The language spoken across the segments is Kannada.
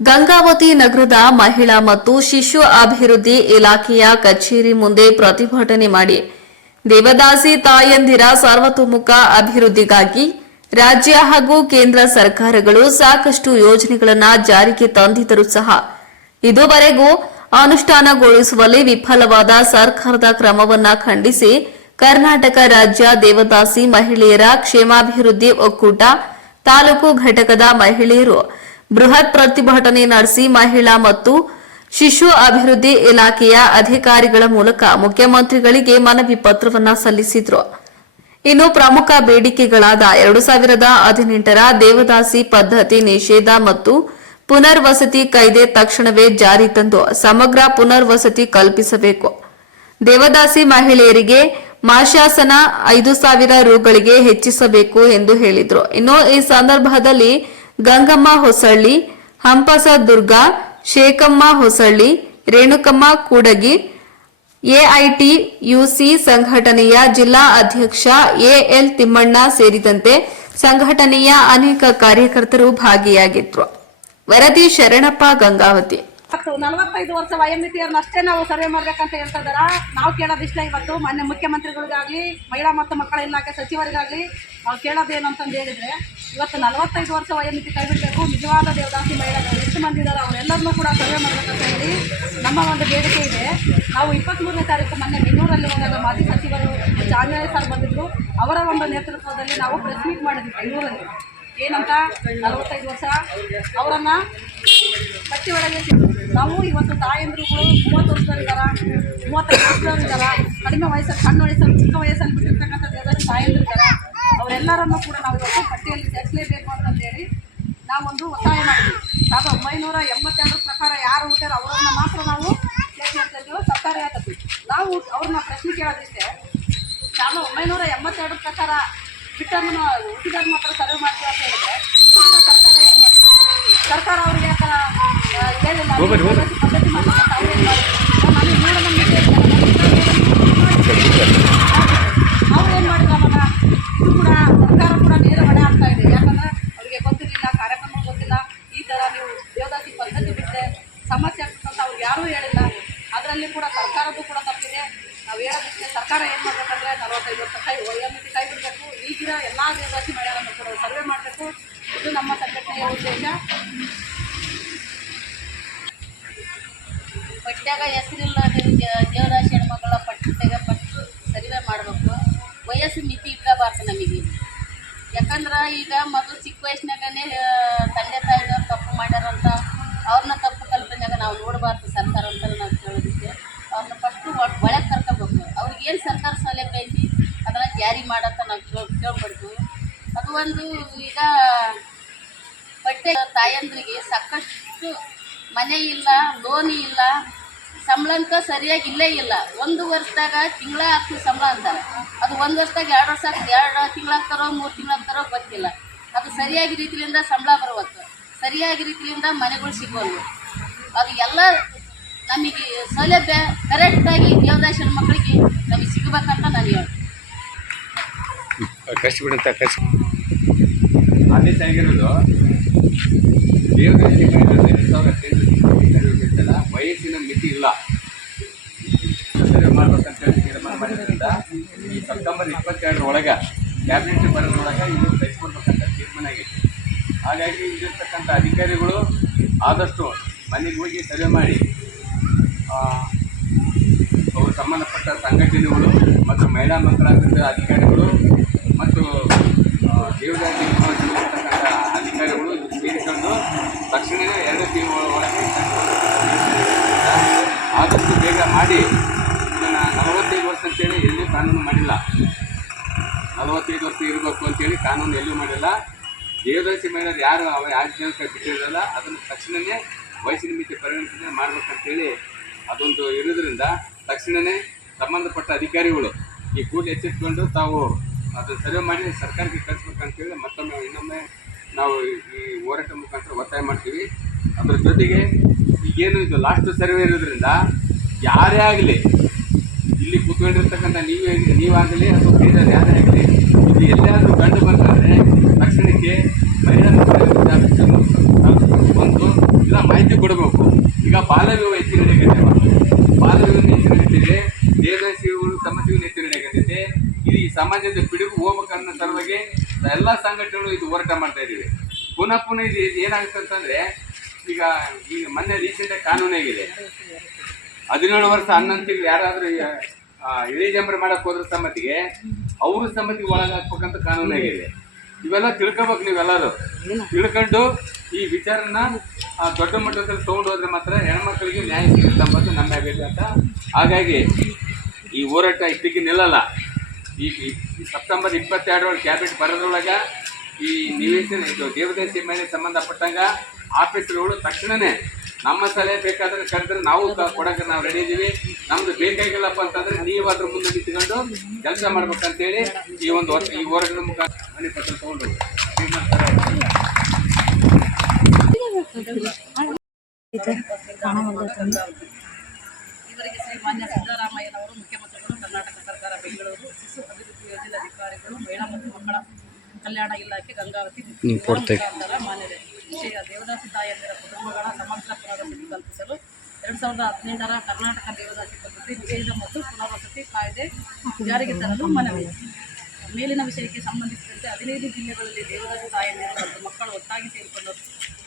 ಗಂಗಾವತಿ ನಗರದ ಮಹಿಳಾ ಮತ್ತು ಶಿಶು ಅಭಿವೃದ್ಧಿ ಇಲಾಖೆಯ ಕಚೇರಿ ಮುಂದೆ ಪ್ರತಿಭಟನೆ ಮಾಡಿ ದೇವದಾಸಿ ತಾಯಂದಿರ ಸರ್ವತೋಮುಖ ಅಭಿವೃದ್ಧಿಗಾಗಿ ರಾಜ್ಯ ಹಾಗೂ ಕೇಂದ್ರ ಸರ್ಕಾರಗಳು ಸಾಕಷ್ಟು ಯೋಜನೆಗಳನ್ನು ಜಾರಿಗೆ ತಂದಿದ್ದರೂ ಸಹ ಇದುವರೆಗೂ ಅನುಷ್ಠಾನಗೊಳಿಸುವಲ್ಲಿ ವಿಫಲವಾದ ಸರ್ಕಾರದ ಕ್ರಮವನ್ನು ಖಂಡಿಸಿ ಕರ್ನಾಟಕ ರಾಜ್ಯ ದೇವದಾಸಿ ಮಹಿಳೆಯರ ಕ್ಷೇಮಾಭಿವೃದ್ಧಿ ಒಕ್ಕೂಟ ತಾಲೂಕು ಘಟಕದ ಮಹಿಳೆಯರು ಬೃಹತ್ ಪ್ರತಿಭಟನೆ ನಡೆಸಿ ಮಹಿಳಾ ಮತ್ತು ಶಿಶು ಅಭಿವೃದ್ಧಿ ಇಲಾಖೆಯ ಅಧಿಕಾರಿಗಳ ಮೂಲಕ ಮುಖ್ಯಮಂತ್ರಿಗಳಿಗೆ ಮನವಿ ಪತ್ರವನ್ನು ಸಲ್ಲಿಸಿದರು. ಇನ್ನು ಪ್ರಮುಖ ಬೇಡಿಕೆಗಳಾದ 2018ರ ದೇವದಾಸಿ ಪದ್ಧತಿ ನಿಷೇಧ ಮತ್ತು ಪುನರ್ವಸತಿ ಕಾಯ್ದೆ ತಕ್ಷಣವೇ ಜಾರಿ ತಂದು ಸಮಗ್ರ ಪುನರ್ವಸತಿ ಕಲ್ಪಿಸಬೇಕು. ದೇವದಾಸಿ ಮಹಿಳೆಯರಿಗೆ ಮಾಶಾಸನ 5,000 ರೂಗಳಿಗೆ ಹೆಚ್ಚಿಸಬೇಕು ಎಂದು ಹೇಳಿದರು. ಇನ್ನು ಈ ಸಂದರ್ಭದಲ್ಲಿ ಗಂಗಮ್ಮ ಹೊಸಳ್ಳಿ, ಹಂಪಸ ದುರ್ಗಾ, ಶೇಖಮ್ಮ ಹೊಸಳ್ಳಿ, ರೇಣುಕಮ್ಮ ಕೂಡಗಿ, ಎಐಟಿಯುಸಿ ಸಂಘಟನೆಯ ಜಿಲ್ಲಾ ಅಧ್ಯಕ್ಷ ಎಎಲ್ ತಿಮ್ಮಣ್ಣ ಸೇರಿದಂತೆ ಸಂಘಟನೆಯ ಅನೇಕ ಕಾರ್ಯಕರ್ತರು ಭಾಗಿಯಾಗಿದ್ದರು. ವರದಿ ಶರಣಪ್ಪ, ಗಂಗಾವತಿ. 45 ವರ್ಷ ವಯೋಮಿತಿಯರನ್ನಷ್ಟೇ ನಾವು ಸರ್ವೆ ಮಾಡ್ಬೇಕಂತ ಹೇಳ್ತಾ ಇದ್ದಾರ. ನಾವು ಕೇಳೋದಿಷ್ಟ ಇವತ್ತು ಮಾನ್ಯ ಮುಖ್ಯಮಂತ್ರಿಗಳಿಗಾಗಲಿ ಮಹಿಳಾ ಮತ್ತು ಮಕ್ಕಳ ಇಲಾಖೆ ಸಚಿವರಿಗಾಗಲಿ ನಾವು ಕೇಳೋದೇನು ಅಂತಂದು ಹೇಳಿದರೆ, ಇವತ್ತು 45 ವರ್ಷ ವಯೋಮಿತಿ ಕೈಬಿಡಬೇಕು. ನಿಜವಾದ ದೇವದಾಸಿ ಮಹಿಳೆಗಳು ಎಷ್ಟು ಮಂದಿ ಇದ್ದಾರೆ ಅವರೆಲ್ಲರನ್ನೂ ಕೂಡ ಸರ್ವೆ ಮಾಡಬೇಕಂತ ಹೇಳಿ ನಮ್ಮ ಒಂದು ಬೇಡಿಕೆ ಇದೆ. ನಾವು 23ನೇ ತಾರೀಕು ಮೊನ್ನೆ ಬೆಂಗಳೂರಲ್ಲಿ ಹೋದಾಗ ಮಾಜಿ ಸಚಿವರು ಚಾಂಜಾಯ ಸರ್ ಬಂದಿದ್ರು. ಅವರ ಒಂದು ನೇತೃತ್ವದಲ್ಲಿ ನಾವು ಪ್ರೆಸ್ ಮೀಟ್ ಮಾಡಿದ್ವಿ ಬೆಂಗಳೂರಲ್ಲಿ. ಏನಂತ 45 ವರ್ಷ ಅವರನ್ನು ಪಟ್ಟಿ ಒಳಗೆ ನಾವು ಇವತ್ತು ತಾಯಂದ್ರುಗಳು 30 ವರ್ಷದವರಿದ್ದಾರೆ, 35 ವರ್ಷದವರಿದ್ದಾರೆ, ಕಡಿಮೆ ವಯಸ್ಸಲ್ಲಿ ಸಣ್ಣ ವಯಸ್ಸಲ್ಲಿ ಚಿಕ್ಕ ವಯಸ್ಸಲ್ಲಿ ಬಿಟ್ಟಿರ್ತಕ್ಕಂಥ ದೇವದಾಸಿ ತಾಯಂದ್ರಿದ್ದಾರೆ. ಅವರೆಲ್ಲರನ್ನೂ ಕೂಡ ನಾವು ಇವತ್ತು ಪಟ್ಟಿಯಲ್ಲಿ ಸೇರಿಸಲೇಬೇಕು ಅಂತಂದೇಳಿ ನಾವೊಂದು ಒತ್ತಾಯ ಮಾಡಿದ್ವಿ. 1982 ಪ್ರಕಾರ ಯಾರು ಹುಟ್ಟಾರ ಅವರನ್ನು ಮಾತ್ರ ನಾವು ಸೇರಿಸ್ತೀವಿ ಸರ್ಕಾರ ಹೇಳ್ತೀವಿ. ನಾವು ಅವ್ರನ್ನ ಪ್ರಶ್ನೆ ಕೇಳೋದಿಷ್ಟೇ, 1982 ಪ್ರಕಾರ ಬಿಟ್ಟನ್ನು ಹುಟ್ಟಿದಾಗ ಮಾತ್ರ ಸರ್ವೆ ಮಾಡ್ತೀವಿ ಅಂತ ಹೇಳಿದ್ರೆ ಸರ್ಕಾರ ಏನು ಮಾಡ್ತೀವಿ? ಸರ್ಕಾರ ಅವ್ರಿಗೆ ಹೇಳಿಲ್ಲ ಪದ್ಧತಿ ಮಾಡ್ಬೇಕಂತ ಅವ್ರು ಏನು ಮಾಡಿದ್ರು? ನನಗೆ ಮೂಢನಂಬಿಕೆ ಅವ್ರು ಏನು ಮಾಡಿದ್ರು ಅವಾಗ ಇದು ಕೂಡ ಸರ್ಕಾರ ಕೂಡ ನೇರ ಹೊಣೆ ಆಗ್ತಾ ಇದೆ. ಯಾಕಂದರೆ ಅವರಿಗೆ ಗೊತ್ತಿರಲಿಲ್ಲ, ಕಾರ್ಯಕ್ರಮ ಗೊತ್ತಿಲ್ಲ, ಈ ಥರ ನೀವು ದೇವದಾಸಿ ಪದ್ಧತಿ ಬಿಟ್ಟರೆ ಸಮಸ್ಯೆ ಆಗ್ತಂತ ಅವ್ರಿಗೆ ಯಾರೂ ಹೇಳಿಲ್ಲ. ಅದರಲ್ಲಿ ಕೂಡ ಸರ್ಕಾರದ್ದು ಕೂಡ ತಪ್ಪಿದೆ. ನಾವು ಹೇಳೋದಕ್ಕೆ ಸರ್ಕಾರ ಏನು ಮಾಡಬೇಕಂದ್ರೆ 45 ವರ್ಷ ವಯೋಮಿತಿ ಕೈ ಬಿಡಬೇಕು. ಈಗಿನ ಎಲ್ಲ ದೇವದಾಸಿ ಮಹಿಳೆಯರನ್ನು ಕೂಡ ಸರ್ವೆ ಮಾಡಬೇಕು. ಇದು ನಮ್ಮ ಸಂಘಟನೆಯ ಉದ್ದೇಶ. ಪಟ್ಟ್ಯಾಗ ಹೆಸರಿಲ್ಲ ದೇವದಾಸಿ ಹೆಣ್ಮಕ್ಳ ಪಟ್ಟಿಗೆ ಪಟ್ಟು ಸರ್ವೆ ಮಾಡಬೇಕು. ವಯಸ್ಸು ಮಿತಿ ಇಟ್ಕೋಬಾರ್ದು ನಮಗೆ. ಯಾಕಂದ್ರೆ ಈಗ ಮೊದಲು ಚಿಕ್ಕ ವಯಸ್ಸಿನಾಗನೇ ತಂದೆ ತಾಯಿನವ್ರು ತಪ್ಪು ಮಾಡ್ಯಾರಂತ ಅವ್ರನ್ನ ತಪ್ಪು ಕಲ್ಪನೆಯಾಗ ನಾವು ನೋಡಬಾರ್ದು. ಸರ್ಕಾರ ಅಂತ ನಾವು ಕೇಳೋದಕ್ಕೆ ಅವ್ರನ್ನ ಫಸ್ಟು ಒಳಗೆ ಕರ್ಕೋಬೇಕು. ಅವ್ರಿಗೆ ಏನು ಸರ್ಕಾರ ಸೌಲಭ್ಯ ಐತಿ ಅದನ್ನು ಜಾರಿ ಮಾಡಂತ ನಾವು ಕೇಳ್ಬಾರ್ದು. ಅದು ಒಂದು ಈಗ ಬಟ್ಟೆ ತಾಯಂದ್ರಿಗೆ ಸಾಕಷ್ಟು ಮನೆ ಇಲ್ಲ, ಲೋನಿ ಇಲ್ಲ, ಸಂಬಳ ಅಂತ ಸರಿಯಾಗಿ ಇಲ್ಲೇ ಇಲ್ಲ. 1 ವರ್ಷದಾಗ ತಿಂಗಳ ಆಗ್ತದೆ ಸಂಬಳ ಅಂತಾರೆ. ಅದು 1 ವರ್ಷದಾಗ 2 ವರ್ಷ 2 ತಿಂಗಳಾಗ್ತಾರೋ 3 ತಿಂಗಳಾಗ್ತಾರೋ ಗೊತ್ತಿಲ್ಲ. ಅದು ಸರಿಯಾಗಿ ರೀತಿಯಿಂದ ಸಂಬಳ ಬರುವತ್ತು, ಸರಿಯಾಗಿ ರೀತಿಯಿಂದ ಮನೆಗಳು ಸಿಗೋಲ್ಲ. ಅದು ಎಲ್ಲ ನಮಗೆ ಸೌಲಭ್ಯ ಕರೆಕ್ಟಾಗಿ ದೇವದಾಸಿ ಹೆಣ್ಮಕ್ಳಿಗೆ ನಮಗೆ ಸಿಗಬೇಕಂತ ನಾನು ಹೇಳ್ತೀನಿ. ಆದೇಶ ಆಗಿರೋದು ದೇವದಾಸಿ ಮಹಿಳೆಯಲ್ಲ, ವಯಸ್ಸಿನ ಮಿತಿ ಇಲ್ಲ ಮಾಡ್ಬೇಕಂತೇಳಿ ತೀರ್ಮಾನ ಮಾಡಿದ್ರಿಂದ ಈ ಸೆಪ್ಟೆಂಬರ್ 22 ಒಳಗೆ ಕ್ಯಾಬಿನೆಟ್ ಬರೋದ್ರೊಳಗೆ ಇದು ಕಳಿಸ್ಕೊಡ್ಬೇಕಂತ ತೀರ್ಮಾನ ಆಗೈತಿ. ಹಾಗಾಗಿ ಇಲ್ಲಿರ್ತಕ್ಕಂಥ ಅಧಿಕಾರಿಗಳು ಆದಷ್ಟು ಮನೆಗೆ ಹೋಗಿ ಸರ್ವೆ ಮಾಡಿ ಅವರು ಸಂಬಂಧಪಟ್ಟ ಸಂಘಟನೆಗಳು ಮತ್ತು ಮಹಿಳಾ ಮಕ್ಕಳ ಅಧಿಕಾರಿಗಳು ಮತ್ತು ದೇವದಾಸಿ ಇರ್ತಕ್ಕಂಥ ಅಧಿಕಾರಿಗಳು ಸೇರಿಕೊಂಡು ತಕ್ಷಣವೇ 2 ತಿಂಗಳ ಒಳಗೆ ಆದಷ್ಟು ಬೇಗ ಮಾಡಿ. ಇದನ್ನು 45 ವರ್ಷ ಅಂತೇಳಿ ಎಲ್ಲೂ ಕಾನೂನು ಮಾಡಿಲ್ಲ. 45 ವರ್ಷ ಇರಬೇಕು ಅಂತೇಳಿ ಕಾನೂನು ಎಲ್ಲೂ ಮಾಡಿಲ್ಲ. ದೇವದಾಸಿ ಮಹಿಳೆಯರು ಯಾರು ಜನಕ್ಕೆ ಬಿಟ್ಟಿರಲ್ಲ ಅದನ್ನು ತಕ್ಷಣವೇ ವಯಸ್ಸಿನ ಮಿತಿ ಪರಿಗಣಿಸಿ ಮಾಡ್ಬೇಕಂತೇಳಿ ಅದೊಂದು ಇರೋದ್ರಿಂದ ತಕ್ಷಣವೇ ಸಂಬಂಧಪಟ್ಟ ಅಧಿಕಾರಿಗಳು ಈ ಕೂಡಲೇ ಎಚ್ಚೆತ್ಕೊಂಡು ತಾವು ಅದನ್ನು ಸರ್ವೆ ಮಾಡಿ ಸರ್ಕಾರಕ್ಕೆ ಕಳಿಸ್ಬೇಕಂತೇಳಿ ಮತ್ತೊಮ್ಮೆ ಇನ್ನೊಮ್ಮೆ ನಾವು ಈ ಹೋರಾಟ ಮುಖಾಂತರ ಒತ್ತಾಯ ಮಾಡ್ತೀವಿ. ಅದರ ಜೊತೆಗೆ ಈಗೇನು ಇದು ಲಾಸ್ಟ್ ಸರ್ವೆ ಇರೋದ್ರಿಂದ ಯಾರೇ ಆಗಲಿ ಇಲ್ಲಿ ಕೂತ್ಕೊಂಡಿರ್ತಕ್ಕಂಥ ನೀವಾಗಲಿ ಅಥವಾ ಬೇರೆ ಯಾರೇ ಆಗಲಿ ಇದು ಎಲ್ಲಾದರೂ ಕಂಡು ಬಂತಂದರೆ ತಕ್ಷಣಕ್ಕೆ ಮಹಿಳಾ ಒಂದು ಇಲ್ಲ ಬಾಲವಿವಾಹ ಹೆಚ್ಚು ನಡೆಯಕತ್ತೆ, ಬಾಲವಿವಾಹ ಹೆಚ್ಚು ನಡೀತಿದೆ, ದೇವದಾಸಿಗಳು ಸಮಾಜವು ಹೆಚ್ಚು ನಡೆಯಕತ್ತೈತೆ. ಇದು ಈ ಸಮಾಜದ ಪಿಡುಗು ಹೋಗ್ಬೇಕನ್ನೋ ಸಲುವಾಗಿ ಎಲ್ಲ ಸಂಘಟನೆಗಳು ಇದು ಹೋರಾಟ ಮಾಡ್ತಾ ಇದೀವಿ. ಪುನಃ ಇದು ಏನಾಗುತ್ತೆ ಅಂತಂದ್ರೆ, ಈಗ ಮೊನ್ನೆ ರೀಸೆಂಟಾಗಿ ಕಾನೂನಾಗಿದೆ, 17 ವರ್ಷ 11 ತಿಂಗಳು ಯಾರಾದ್ರೂ ಇಳಿಜಂಬರ ಮಾಡಕ್ ಹೋದ್ರ ಸಮ್ಮತಿಗೆ ಅವ್ರ ಸಮ್ಮತಿಗೆ ಒಳಗಾಕ್ಬೇಕಂತ ಕಾನೂನಾಗಿದೆ. ಇವೆಲ್ಲ ತಿಳ್ಕೊಬೇಕು, ನೀವೆಲ್ಲರೂ ತಿಳ್ಕೊಂಡು ಈ ವಿಚಾರನ ದೊಡ್ಡ ಮಟ್ಟದಲ್ಲಿ ತಗೊಂಡು ಹೋದ್ರೆ ಮಾತ್ರ ಹೆಣ್ಮಕ್ಳಿಗೆ ನ್ಯಾಯ ಸಿಗುತ್ತೆ ಅಂಬುದು ನಮ್ಮ ಅಭಿಪ್ರಾಯ. ಹಾಗಾಗಿ ಈ ಹೋರಾಟ ಇಷ್ಟಕ್ಕೆ ನಿಲ್ಲಲ್ಲ. ಈ ಸೆಪ್ಟೆಂಬರ್ 22 ಕ್ಯಾಬಿನೆಟ್ ಬರೋದ್ರೊಳಗೆ ಈ ನಿವೇಶನ ಇದು ದೇವದಾಸಿ ಮೇಲೆ ಸಂಬಂಧಪಟ್ಟಂಗ ಆಫೀಸರ್ಗಳು ತಕ್ಷಣನೇ ನಮ್ಮ ಸಲಹೆ ಬೇಕಾದ್ರೆ ಕರೆದ್ರೆ ನಾವು ಕೊಡಕ್ಕೆ ನಾವು ರೆಡಿ ಇದೀವಿ. ನಮ್ದು ಬೇಕಾಗಿಲ್ಲಪ್ಪ ಅಂತಂದ್ರೆ ನೀವಾದ್ರೂ ಮುಂದೆ ನಿಂತ್ಕೊಂಡು ಕೆಲಸ ಮಾಡ್ಬೇಕಂತೇಳಿ ಈ ಒಂದು ಈ ಹೋರಾಟದ ಮುಖಾಂತರ ಮನೆ ಪತ್ರ ತಗೊಂಡು ಇವರಿಗೆ ಶ್ರೀ ಮಾನ್ಯ ಸಿದ್ದರಾಮಯ್ಯನವರು, ಮುಖ್ಯಮಂತ್ರಿಗಳು, ಕರ್ನಾಟಕ ಸರ್ಕಾರ, ಬೆಂಗಳೂರು ಶಿಶು ಅಭಿವೃದ್ಧಿ ಯೋಜನೆ ಅಧಿಕಾರಿಗಳು, ಮಹಿಳಾ ಮತ್ತು ಮಕ್ಕಳ ಕಲ್ಯಾಣ ಇಲಾಖೆ, ಗಂಗಾವತಿ ಮುಖಾಂತರ ಮಾನ್ಯತೆ ವಿಷಯ ದೇವದಾಸಿ ತಾಯಂದಿರ ಕುಟುಂಬಗಳ ಸಮಗ್ರ ಪುನರ್ವಸತಿ ಕಲ್ಪಿಸಲು 2018ರ ಕರ್ನಾಟಕ ದೇವದಾಸಿ ಪದ್ಧತಿ ನಿಷೇಧ ಮತ್ತು ಪುನರ್ವಸತಿ ಕಾಯ್ದೆ ಜಾರಿಗೆ ತರಲು ಮನವಿ. ಮೇಲಿನ ವಿಷಯಕ್ಕೆ ಸಂಬಂಧಿಸಿದಂತೆ 15 ಜಿಲ್ಲೆಗಳಲ್ಲಿ ದೇವದಾಸಿ ತಾಯಂದಿರು ಮತ್ತು ಮಕ್ಕಳು ಒಟ್ಟಾಗಿ ಸೇರಿಕೊಂಡು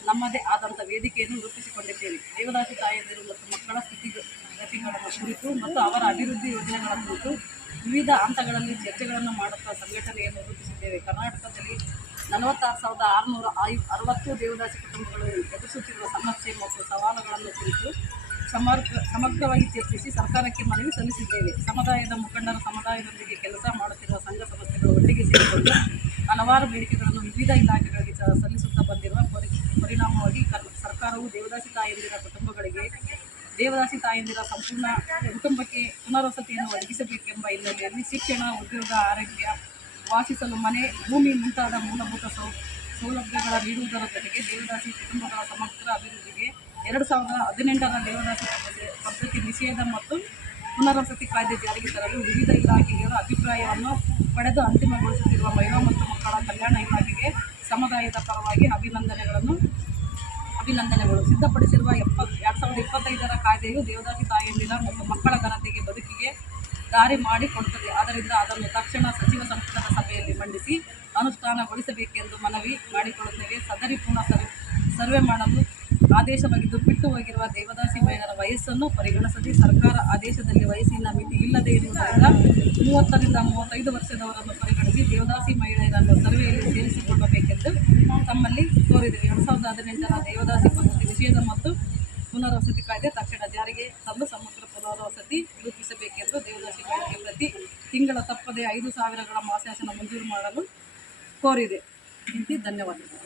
ನಮ್ಮದೇ ಆದಂಥ ವೇದಿಕೆಯನ್ನು ರೂಪಿಸಿಕೊಂಡಿದ್ದೇವೆ. ದೇವದಾಸಿ ತಾಯಂದಿರು ಮತ್ತು ಮಕ್ಕಳ ಸ್ಥಿತಿಗತಿಗಳನ್ನು ಕುರಿತು ಮತ್ತು ಅವರ ಅಭಿವೃದ್ಧಿ ಯೋಜನೆಗಳ ಕುರಿತು ವಿವಿಧ ಹಂತಗಳಲ್ಲಿ ಚರ್ಚೆಗಳನ್ನು ಮಾಡುತ್ತಾ ಸಂಘಟನೆಯನ್ನು ರೂಪಿಸಿದ್ದೇವೆ. ಕರ್ನಾಟಕದಲ್ಲಿ 46,660 ದೇವದಾಸಿ ಕುಟುಂಬಗಳು ಎದುರಿಸುತ್ತಿರುವ ಸಮಸ್ಯೆ ಮತ್ತು ಸವಾಲುಗಳನ್ನು ಕುರಿತು ಸಮಗ್ರವಾಗಿ ಚರ್ಚಿಸಿ ಸರ್ಕಾರಕ್ಕೆ ಮನವಿ ಸಲ್ಲಿಸಿದ್ದೇವೆ. ಸಮುದಾಯದ ಮುಖಂಡರು ಸಮುದಾಯದೊಂದಿಗೆ ಕೆಲಸ ಮಾಡುತ್ತಿರುವ ಸಂಘ ಸಂಸ್ಥೆಗಳು ಒಟ್ಟಿಗೆ ಸೇರಿಕೊಂಡು ಹಲವಾರು ಬೇಡಿಕೆಗಳನ್ನು ವಿವಿಧ ಇಲಾಖೆಗಳಿಗೆ ಸಲ್ಲಿಸುತ್ತಾ ಬಂದಿರುವ ಪರಿಣಾಮವಾಗಿ ಸರ್ಕಾರವು ದೇವದಾಸಿ ತಾಯಂದಿರ ಕುಟುಂಬಗಳಿಗೆ ದೇವದಾಸಿ ತಾಯಂದಿರ ಸಂಪೂರ್ಣ ಕುಟುಂಬಕ್ಕೆ ಪುನರ್ವಸತಿಯನ್ನು ಒದಗಿಸಬೇಕೆಂಬ ಹಿನ್ನೆಲೆಯಲ್ಲಿ ಶಿಕ್ಷಣ, ಉದ್ಯೋಗ, ಆರೋಗ್ಯ, ವಾಸಿಸಲು ಮನೆ, ಭೂಮಿ ಮುಂತಾದ ಮೂಲಭೂತ ಸೌಲಭ್ಯಗಳ ನೀಡುವುದರ ಜೊತೆಗೆ ದೇವದಾಸಿ ಕುಟುಂಬಗಳ ಸಮಗ್ರ ಅಭಿವೃದ್ಧಿಗೆ 2018ರ ದೇವದಾಸಿ ಪದ್ಧತಿ ನಿಷೇಧ ಮತ್ತು ಪುನರ್ವಸತಿ ಕಾಯ್ದೆ ಜಾರಿಗೆ ತರಲು ವಿವಿಧ ಇಲಾಖೆಗಳ ಅಭಿಪ್ರಾಯವನ್ನು ಪಡೆದು ಅಂತಿಮಗೊಳಿಸುತ್ತಿರುವ ಮಹಿಳಾ ಮತ್ತು ಮಕ್ಕಳ ಕಲ್ಯಾಣ ಇಲಾಖೆಗೆ ಸಮುದಾಯದ ಪರವಾಗಿ ಅಭಿನಂದನೆಗಳು. ಸಿದ್ಧಪಡಿಸಿರುವ 2025ರ ಕಾಯ್ದೆಯು ದೇವದಾಸಿ ತಾಯಂದಿರ ಮತ್ತು ಮಕ್ಕಳ ಘನತೆಗೆ ಬದುಕಿಗೆ ದಾರಿ ಮಾಡಿಕೊಡುತ್ತದೆ. ಆದ್ದರಿಂದ ಅದನ್ನು ತಕ್ಷಣ ಸಚಿವ ಸಂಪುಟದ ಸಭೆಯಲ್ಲಿ ಮಂಡಿಸಿ ಅನುಷ್ಠಾನಗೊಳಿಸಬೇಕೆಂದು ಮನವಿ ಮಾಡಿಕೊಳ್ಳುತ್ತೇವೆ. ಸದರಿ ಪುನಃ ಸರ್ವೆ ಮಾಡಲು ಆದೇಶವಾಗಿದ್ದು ಬಿಟ್ಟು ಹೋಗಿರುವ ದೇವದಾಸಿ ಮಹಿಳೆಯರ ವಯಸ್ಸನ್ನು ಪರಿಗಣಿಸದೆ ಸರ್ಕಾರ ಆದೇಶದಲ್ಲಿ ವಯಸ್ಸಿನ ಮಿತಿ ಇಲ್ಲದೆ ಇರುವುದರಿಂದ 30ರಿಂದ 35 ವರ್ಷದವರನ್ನು ಪರಿಗಣಿಸಿ ದೇವದಾಸಿ ಮಹಿಳೆಯರನ್ನು ಸರ್ವೆಯಲ್ಲಿ ಸೇರಿಸಿಕೊಳ್ಳಬೇಕೆಂದು ತಮ್ಮಲ್ಲಿ ಕೋರಿದ್ದೇವೆ. 2018ರ ದೇವದಾಸಿ ಪದ್ಧತಿ ನಿಷೇಧ ಮತ್ತು ಪುನರ್ವಸತಿ ಕಾಯ್ದೆ ತಕ್ಷಣ ಜಾರಿಗೆ ತಂದು ಸಮಗ್ರ ಪುನರ್ವಸತಿ ರೂಪಿಸಬೇಕೆಂದು ದೇವದಾಸಿ ಮಹಿಳೆಗೆ ಪ್ರತಿ ತಿಂಗಳ ತಪ್ಪದೆ 5,000ಗಳ ಮಾಸಾಶನ ಮಂಜೂರು ಮಾಡಲು ಕೋರಿದೆ. ಧನ್ಯವಾದಗಳು.